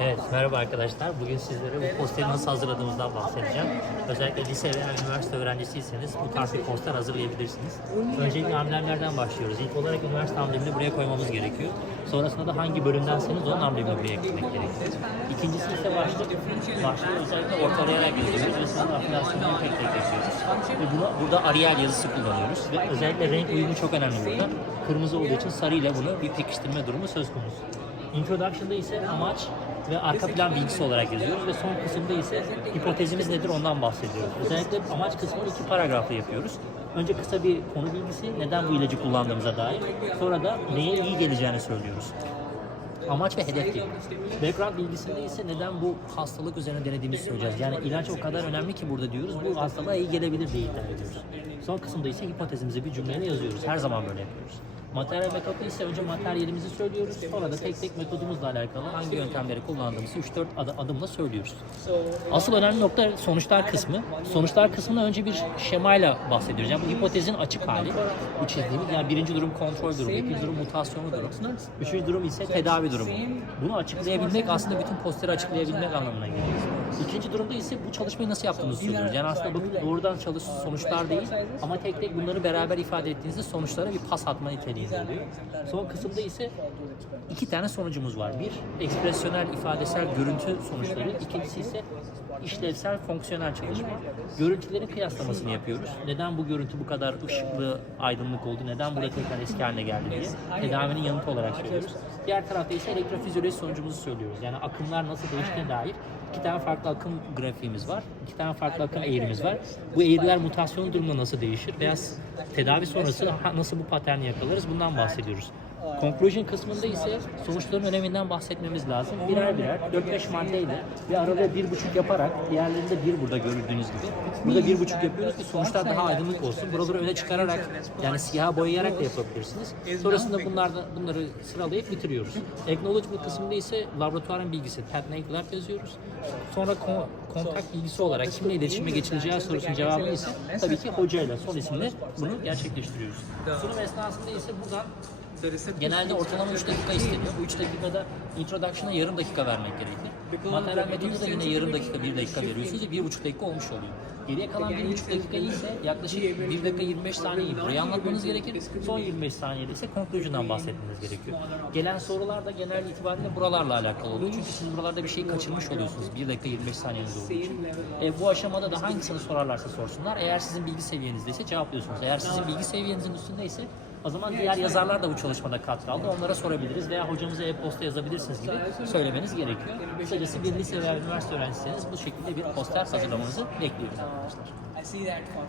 Evet, merhaba arkadaşlar. Bugün sizlere bu posteri nasıl hazırladığımızdan bahsedeceğim. Özellikle lise veya üniversite öğrencisiyseniz bu tarz bir poster hazırlayabilirsiniz. Öncelikle amblemlerden başlıyoruz. İlk olarak üniversite amblemini buraya koymamız gerekiyor. Sonrasında da hangi bölümdenseniz onun amblemini buraya eklemek gerekiyor. İkincisi ise başlık. Başlığı özellikle ortalayarak yazıyoruz ve sonra afinasyonunu tek tek yapıyoruz. Ve buna, burada Arial yazısı kullanıyoruz. Ve özellikle renk uyumu çok önemli burada. Kırmızı olduğu için sarı ile bunu bir pekiştirme durumu söz konusu. Introduction'da ise amaç ve arka plan bilgisi olarak yazıyoruz ve son kısımda ise hipotezimiz nedir ondan bahsediyoruz. Özellikle amaç kısmını iki paragrafla yapıyoruz. Önce kısa bir konu bilgisi, neden bu ilacı kullandığımıza dair. Sonra da neye iyi geleceğini söylüyoruz. Amaç ve hedef değil. Background bilgisinde ise neden bu hastalık üzerine denediğimizi söyleyeceğiz. Yani ilaç o kadar önemli ki burada diyoruz. Bu hastalığa iyi gelebilir diye iddia ediyoruz. Son kısımda ise hipotezimizi bir cümleyle yazıyoruz. Her zaman böyle yapıyoruz. Materyal metodu ise önce materyalimizi söylüyoruz. Sonra da tek tek metodumuzla alakalı hangi yöntemleri kullandığımızı 3-4 ad- adımla söylüyoruz. Asıl önemli nokta sonuçlar kısmı. Sonuçlar kısmında önce bir şemayla bahsediyoruz. Yani bu hipotezin açık hali. Bu çizdiğimiz yani birinci durum kontrol durumu, ikinci durum mutasyonlu durum, üçüncü durum ise tedavi durumu. Bunu açıklayabilmek aslında bütün posteri açıklayabilmek anlamına geliyor. İkinci durumda ise bu çalışmayı nasıl yaptığımızı söylüyoruz. Yani aslında bu doğrudan çalış sonuçlar değil ama tek tek bunları beraber ifade ettiğinizde sonuçlara bir pas atma niteliğinde oluyor. Son kısımda ise iki tane sonucumuz var. Bir, ekspresyonel, ifadesel görüntü sonuçları. İkincisi ise işlevsel, fonksiyonel çalışma. Görüntülerin kıyaslamasını yapıyoruz. Neden bu görüntü bu kadar ışıklı, aydınlık oldu? Neden burada tekrar eski haline geldi diye. Tedavinin yanıtı olarak söylüyoruz. Diğer tarafta ise elektrofizyoloji sonucumuzu söylüyoruz. Yani akımlar nasıl değiştiğine dair iki tane farklı akım grafiğimiz var. iki tane farklı akım eğrimiz var. Bu eğriler mutasyon durumunda nasıl değişir veya tedavi sonrası nasıl bu paterni yakalarız bundan bahsediyoruz. Conclusion kısmında ise sonuçların öneminden bahsetmemiz lazım. Birer birer 4-5 maddeyle aralığı bir buçuk yaparak diğerlerinde bir burada gördüğünüz gibi. Burada bir buçuk yapıyoruz ki sonuçlar daha aydınlık olsun. Buraları öne çıkararak yani siyaha boyayarak da yapabilirsiniz. Sonrasında bunlarda, bunları sıralayıp bitiriyoruz. Acknowledgement kısmında ise laboratuvarın bilgisi. Lab yazıyoruz. Sonra kon- kontak bilgisi olarak kimle iletişime geçileceği sorusunun cevabı ise tabii ki hocayla son isimle bunu gerçekleştiriyoruz. Sunum esnasında ise buradan Genelde ortalama 3 dakika isteniyor. Bu 3 dakikada introduction'a yarım dakika vermek gerekir. Materyal metodu da yine yarım dakika, 1 dakika veriyorsunuz. 1,5 dakika olmuş oluyor. Geriye kalan 1,5 dakikayı ise yaklaşık 1 dakika 25 saniyeyi buraya anlatmanız gerekir. Son 25 saniyede ise conclusion'dan bahsetmeniz gerekiyor. Gelen sorular da genel itibariyle buralarla alakalı oluyor. Çünkü siz buralarda bir şey kaçırmış oluyorsunuz. 1 dakika 25 saniyeniz olduğu için. E, bu aşamada da hangisini sorarlarsa sorsunlar. Eğer sizin bilgi seviyenizdeyse cevaplıyorsunuz. Eğer sizin bilgi seviyenizin üstündeyse o zaman diğer yazarlar da bu çalışmada katkı aldı. Onlara sorabiliriz veya hocamıza e-posta yazabilirsiniz gibi söylemeniz gerekiyor. Kısacası bir lise veya üniversite öğrencisiniz bu şekilde bir poster hazırlamanızı bekliyoruz arkadaşlar.